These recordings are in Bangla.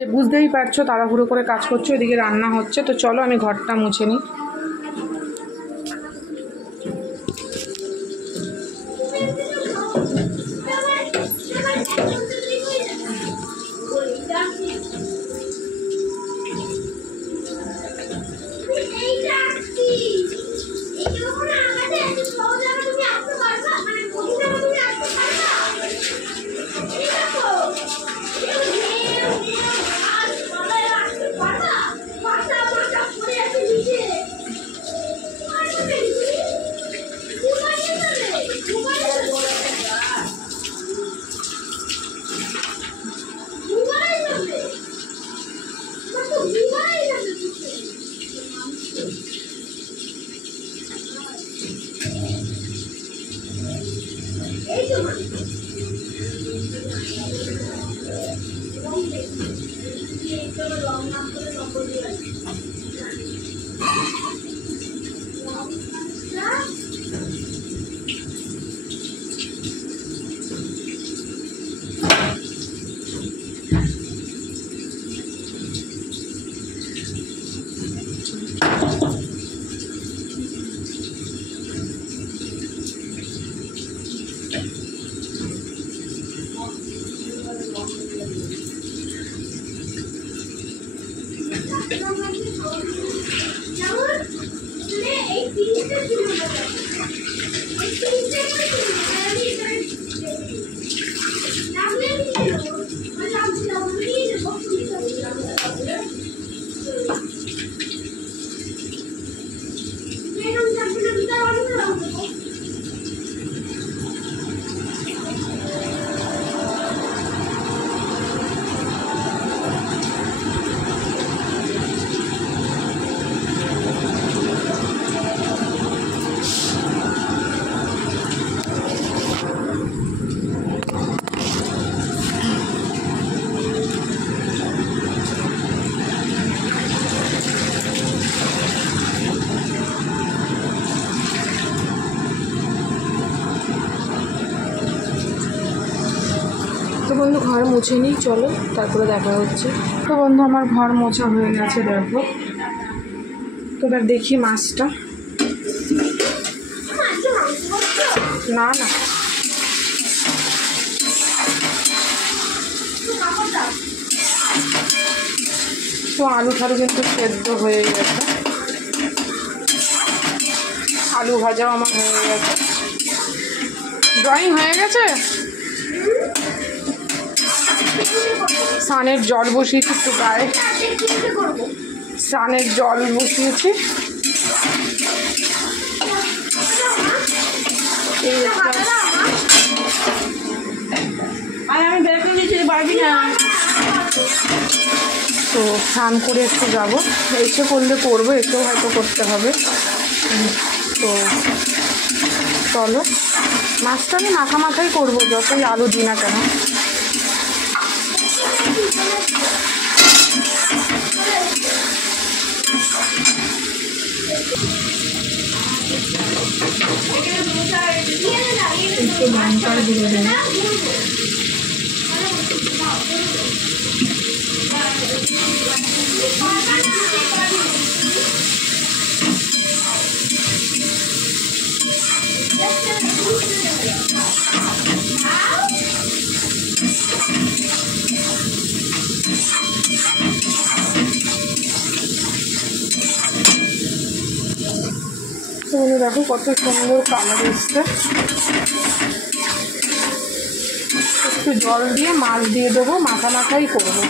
বুঝতেই পারছো তাড়াহুড়ো করে কাজ করছো, এদিকে রান্না হচ্ছে। তো চলো আমি ঘরটা মুছে নিই। তো বন্ধু ঘর মুছে নিই, চলো তারপরে দেখা হচ্ছে। তো বন্ধু আমার ঘর মোছা হয়ে গেছে, দেখো। তো এবার দেখি মাছটা। না না তো আলু ঠালু কিন্তু সেদ্ধ হয়ে গেছে, আলু ভাজাও আমার হয়ে গেছে। ড্রয়িং হয়ে গেছে। স্নানের জল বসিয়েছি একটু গায়ে, স্নানের জল বসিয়েছি। আমি দেখে নিচ্ছি পারবি না। তো স্নান করে একটু যাবো, এসে করলে করবো, এসেও হয়তো করতে হবে। তো চলো, মাছটা আমি মাখাই করবো, যতই আলু দিই না কেন। একটু লঙ্কার গুঁড়ো দেবো। দেখো কত সুন্দর কালার এসছে। একটু জল দিয়ে মাছ দিয়ে দেবো, মাখাই করবো।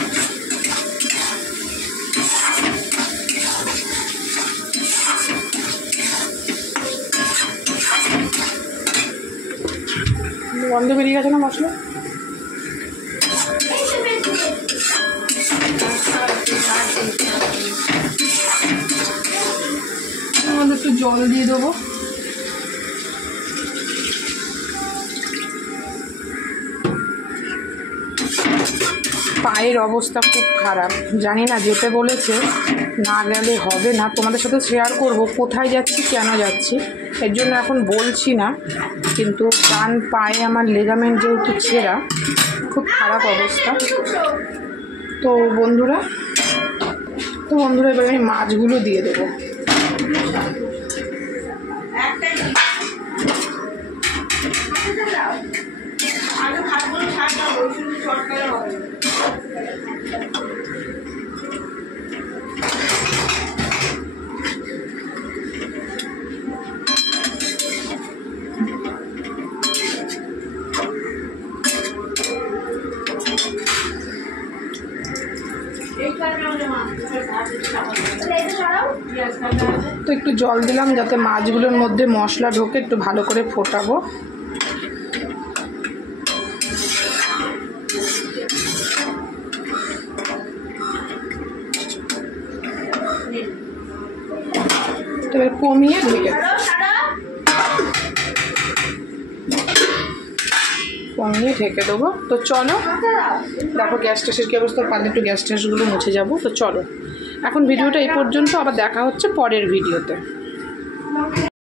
গন্ধ বেরিয়ে গেছে না মশলা। একটু জল দিয়ে দেবো। পায়ের অবস্থা খুব খারাপ, জানি না, যেতে বলেছে, না গেলে হবে না। তোমাদের সাথে শেয়ার করব কোথায় যাচ্ছি, কেন যাচ্ছি, এর জন্য এখন বলছি না। কিন্তু ডান পায়ে আমার লিগামেন্ট যেহেতু ছেঁড়া, খুব খারাপ অবস্থা। তো তো বন্ধুরা এবার আমি মাছগুলো দিয়ে দেবো। তো একটু জল দিলাম যাতে মাছগুলোর মধ্যে মশলা ঢোকে, একটু ভালো করে ফোটাবো। এবার কমিয়ে ঢেকে দেবো। তো চলো, দেখো গ্যাস ট্যাসের কি অবস্থা, পারলে একটু গ্যাস ট্যাসগুলো মুছে যাবো। তো চলো এখন ভিডিওটা এই পর্যন্ত, আবার দেখা হচ্ছে পরের ভিডিওতে।